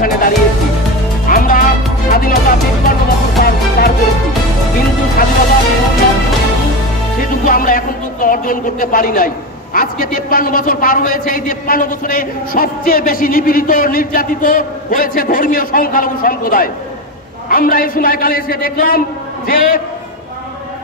এখানে দাঁড়িয়েছি। আমরা স্বাধীনতা 53 বছর পার করেছি, কিন্তু স্বাধীনতা সেটুকু আমরা এখন পর্যন্ত অর্জন করতে পারি নাই। আজকে 53 বছর পার হয়েছে। এই 53 বছরে সবচেয়ে বেশি নিপীড়িত নির্যাতিত হয়েছে ধর্মীয় সংখ্যালঘু সম্প্রদায়। আমরা এই সময়কালে এসে দেখলাম যে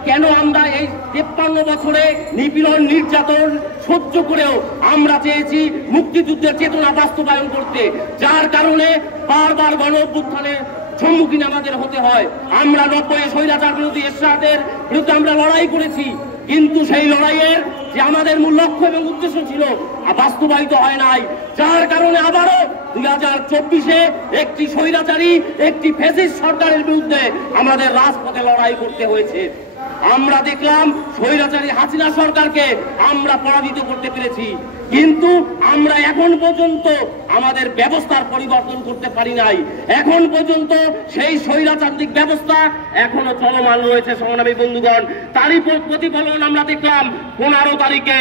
কেন আমরা এই 53 বছরে নিপীড়ন নির্যাতন সহ্য করেও আমরা চেয়েছি মুক্তিযুদ্ধের চেতনা বাস্তবায়ন করতে, যার কারণে বারবার গণ অভ্যুত্থানের সম্মুখীন আমাদের হতে হয়। আমরা 90 স্বৈরাচার বিরোধী এরশাদের বিরুদ্ধে আমরা লড়াই করেছি, কিন্তু সেই লড়াইয়ের যে আমাদের মূল লক্ষ্য এবং উদ্দেশ্য ছিল বাস্তবায়িত হয় নাই, যার কারণে আবারও 2024-এ একটি স্বৈরাচারী একটি ফ্যাসিস্ট সরকারের বিরুদ্ধে আমাদের রাজপথে লড়াই করতে হয়েছে। আমরা দেখলাম স্বৈরাচারী হাসিনা সরকারকে আমরা পরাজিত করতে পেরেছি, কিন্তু আমরা এখন পর্যন্ত আমাদের ব্যবস্থার পরিবর্তন করতে পারি নাই। এখন পর্যন্ত সেই স্বৈরাচারিক ব্যবস্থা এখনো চলমান রয়েছে। সংগ্রামী বন্ধুগণ, তারই প্রতিফলন আমরা দেখলাম 15 তারিখে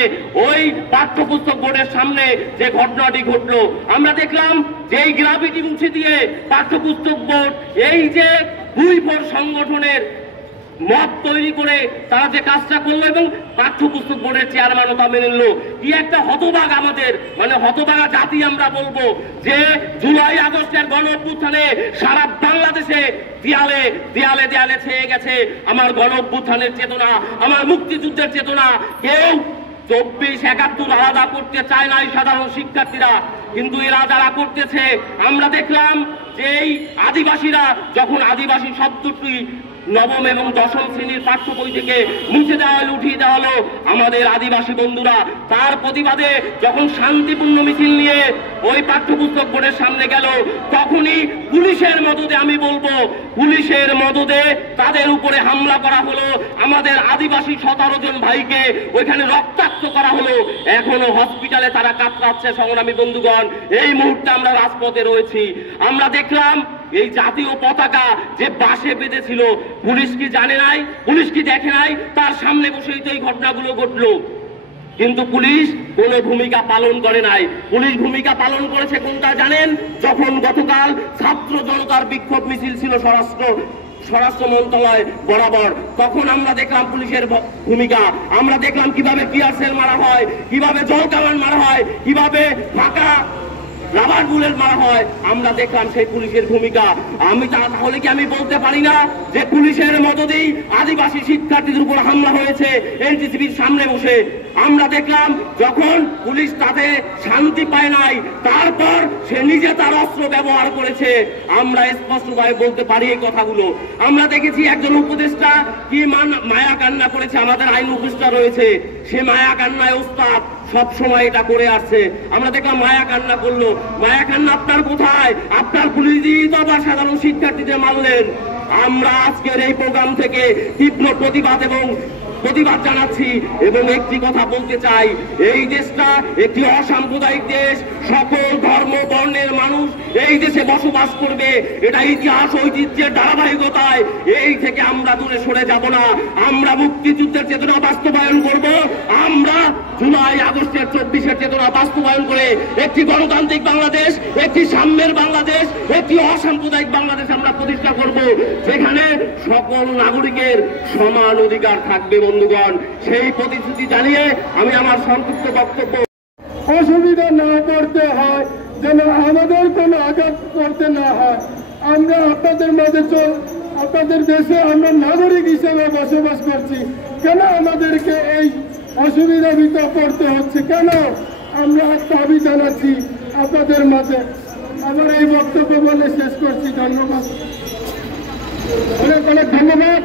ওই পাঠ্যপুস্তক বোর্ডের সামনে যে ঘটনাটি ঘটলো। আমরা দেখলাম যে এই গ্রাফিটি মুছে দিয়ে পাঠ্যপুস্তক বোর্ড এই যে 2 সংগঠনের মত তৈরি করে তারা যে কাজটা করলো এবং পাঠ্যপুস্তক বোর্ডের চেয়ারম্যানও তা মেনে নিল। কি একটা হতভাগ আমাদের, মানে হতভাগা জাতি আমরা বলবো, যে জুলাই আগস্টের গণ অভ্যুত্থানে সারা বাংলাদেশে দেয়ালে দেয়ালে দেয়ালে ছেয়ে গেছে আমার গণ অভ্যুত্থানের চেতনা, আমার মুক্তিযুদ্ধের চেতনা। কেউ 24-71 আলাদা করতে চায় না সাধারণ শিক্ষার্থীরা, কিন্তু এরা যারা করতেছে আমরা দেখলাম যে এই আদিবাসীরা যখন আদিবাসী শব্দটি নবম এবং দশম শ্রেণীর পাঠ্য বই থেকে মুছে দেওয়া হলো, উঠিয়ে দেওয়া হলো, আমাদের আদিবাসী বন্ধুরা তার প্রতিবাদে যখন শান্তিপূর্ণ মিছিল নিয়ে ওই পাঠ্যপুস্তক বোর্ডের সামনে গেল, তখনই পুলিশের মদদে, আমি বলবো পুলিশের মদদে তাদের উপরে হামলা করা হলো। আমাদের আদিবাসী 17 জন ভাইকে ওইখানে রক্তাক্ত করা হলো। এখনো হসপিটালে তারা কাতরাচ্ছে। সংগ্রামী বন্ধুগণ, এই মুহূর্তে আমরা রাজপথে রয়েছি। আমরা দেখলাম এই জাতীয় পতাকা যে বাসে বেঁধেছিল, পুলিশ কি জানে নাই, পুলিশ কি দেখে নাই? তার সামনে বসেই তো এই ঘটনাগুলো ঘটলো, কিন্তু পুলিশ কোনো ভূমিকা পালন করে নাই। পুলিশ ভূমিকা পালন করেছে কোনটা জানেন? যখন গতকাল ছাত্র জনতার বিক্ষোভ মিছিল ছিল স্বরাষ্ট্র মন্ত্রণালয় বরাবর, তখন আমরা দেখলাম পুলিশের ভূমিকা। আমরা দেখলাম কিভাবে টিয়ার সেল মারা হয়, কিভাবে জল কামান মারা হয়, কিভাবে ফাঁকা রাবার বুলেট মারা হয়। আমরা দেখলাম সেই পুলিশের ভূমিকা। তাহলে কি আমি বলতে পারি না যে পুলিশের মদতেই আদিবাসী শিক্ষার্থীদের উপর হামলা হয়েছে এনটিসিবির সামনে বসে? আমরা দেখলাম যখন পুলিশ তাতে শান্তি পায় নাই, তারপর সে নিজে তার অস্ত্র ব্যবহার করেছে। আমরা স্পষ্টভাবে বলতে পারি এই কথাগুলো। আমরা দেখেছি একজন উপদেষ্টা কি মায়া কান্না করেছে। আমাদের আইন উপদেষ্টা রয়েছে, সে মায়া কান্নায় ওস্তাদ, সব সময় এটা করে আসছে। আমরা দেখলাম মায়া কান্না করলো। মায়া কান্না আপনার কোথায়? আপনার পুলিশ দিয়ে তো আবার সাধারণ শিক্ষার্থীদের মারলেন। আমরা আজকের এই প্রোগ্রাম থেকে তীব্র প্রতিবাদ জানাচ্ছি এবং একটি কথা বলতে চাই, এই দেশটা একটি অসাম্প্রদায়িক দেশ। সকল ধর্ম বর্ণের মানুষ এই দেশে বসবাস করবে। এটা ইতিহাস ঐতিহ্যের ধারাবাহিকতায়। এই থেকে আমরা দূরে সরে যাব না। আমরা মুক্তিযুদ্ধের চেতনা বাস্তবায়ন করব। আমরা জুলাই আগস্টের 24-এর চেতনা বাস্তবায়ন করে একটি গণতান্ত্রিক বাংলাদেশ, একটি সাম্যের বাংলাদেশ, একটি অসাম্প্রদায়িক বাংলাদেশ আমরা প্রতিষ্ঠা করব, যেখানে সকল নাগরিকের সমান অধিকার থাকবে। বন্ধুগণ, সেই প্রতিশ্রুতি জানিয়ে আমি আমার সংক্ষিপ্ত বক্তব্য। অসুবিধা না পড়তে হয়, যেন আমাদের কোনো আঘাত করতে না হয়। আমরা আপনাদের মাঝে আপনাদের দেশে আমরা নাগরিক হিসেবে বসবাস করছি, কেন আমাদেরকে এই অসুবিধা ভিতরে পড়তে হচ্ছে? কেন? আমরা দাবি জানাচ্ছি আপনাদের মাঝে। আমার এই বক্তব্য বলে শেষ করছি। ধন্যবাদ, অনেক অনেক ধন্যবাদ।